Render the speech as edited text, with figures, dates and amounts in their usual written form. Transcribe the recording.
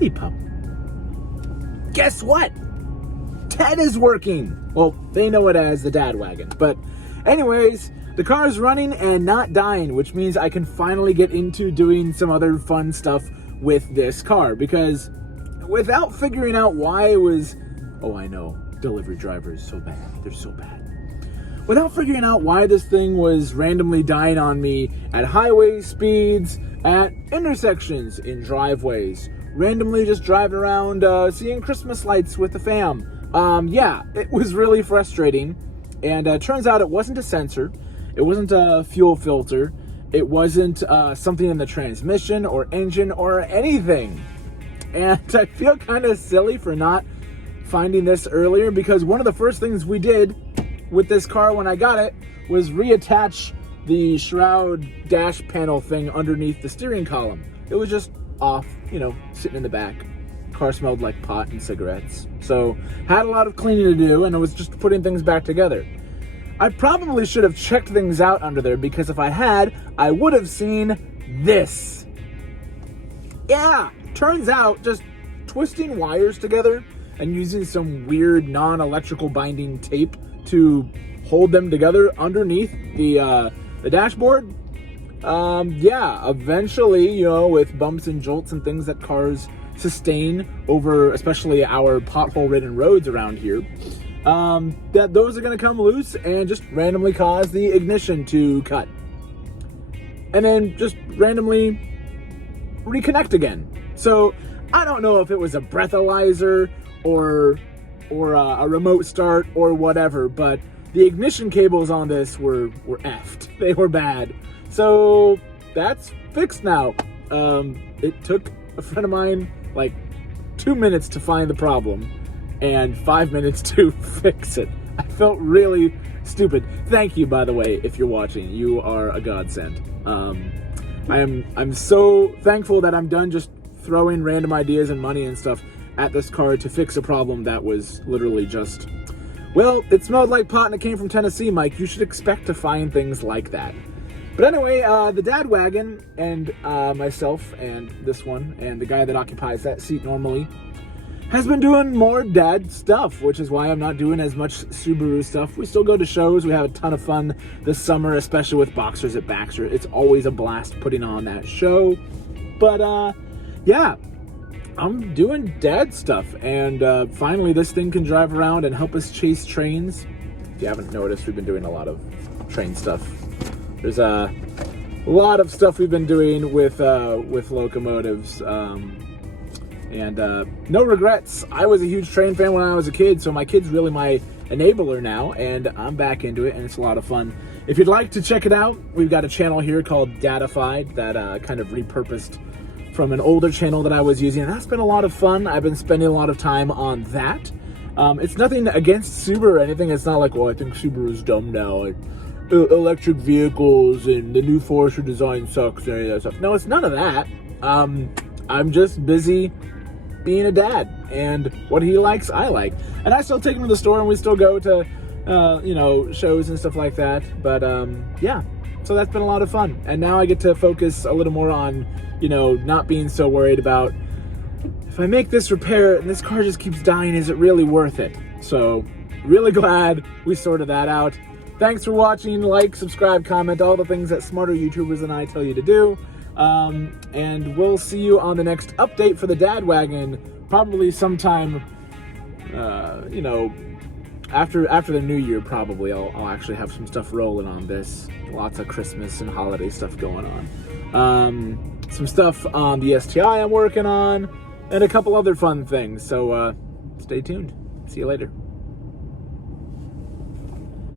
Hey, pup. Guess what? Ted is working. Well, they know it as the dad wagon. But anyways, the car is running and not dying, which means I can finally get into doing some other fun stuff with this car. Because without figuring out why it was... Oh, I know. Delivery drivers, so bad. They're so bad. Without figuring out why this thing was randomly dying on me at highway speeds, at intersections, in driveways, randomly just driving around, seeing Christmas lights with the fam. Yeah, it was really frustrating. And turns out it wasn't a sensor. It wasn't a fuel filter. It wasn't something in the transmission or engine or anything. And I feel kind of silly for not finding this earlier, because one of the first things we did with this car when I got it was reattach the shroud dash panel thing underneath the steering column. It was just off, sitting in the back. Car smelled like pot and cigarettes. So had a lot of cleaning to do, and I was just putting things back together. I probably should have checked things out under there, because if I had, I would have seen this. Yeah, turns out just twisting wires together and using some weird non-electrical binding tape to hold them together underneath the dashboard. Yeah, eventually, with bumps and jolts and things that cars sustain over, especially our pothole-ridden roads around here, that those are going to come loose and just randomly cause the ignition to cut. And then just randomly reconnect again. So I don't know if it was a breathalyzer or a remote start or whatever, but the ignition cables on this were effed. They were bad. So that's fixed now. It took a friend of mine like 2 minutes to find the problem and 5 minutes to fix it. I felt really stupid. Thank you, by the way, if you're watching. You are a godsend. I'm so thankful that I'm done just throwing random ideas and money and stuff at this car to fix a problem that was literally just, well, it smelled like pot and it came from Tennessee, Mike. You should expect to find things like that. But anyway, the dad wagon and myself and this one and the guy that occupies that seat normally has been doing more dad stuff, which is why I'm not doing as much Subaru stuff. We still go to shows. We have a ton of fun this summer, especially with Boxers at Baxter. It's always a blast putting on that show. But yeah, I'm doing dad stuff, and finally this thing can drive around and help us chase trains. If you haven't noticed, we've been doing a lot of train stuff. There's a lot of stuff we've been doing with locomotives, and no regrets. I was a huge train fan when I was a kid, so my kid's really my enabler now, and I'm back into it, and it's a lot of fun. If you'd like to check it out, we've got a channel here called Dadified that kind of repurposed from an older channel that I was using, and that's been a lot of fun. I've been spending a lot of time on that. It's nothing against Subaru or anything. It's not like, well, I think Subaru's dumb now. Electric vehicles and the new Forester design sucks and any of that stuff. No, it's none of that. I'm just busy being a dad, and what he likes, I like. And I still take him to the store, and we still go to, shows and stuff like that. But, yeah, so that's been a lot of fun. And now I get to focus a little more on, not being so worried about, if I make this repair and this car just keeps dying, is it really worth it? So, really glad we sorted that out. Thanks for watching. Like, subscribe, comment, all the things that smarter YouTubers than I tell you to do. And we'll see you on the next update for the dad wagon, probably sometime, after the new year. Probably I'll actually have some stuff rolling on this. Lots of Christmas and holiday stuff going on. Some stuff on the STI I'm working on, and a couple other fun things. So stay tuned. See you later.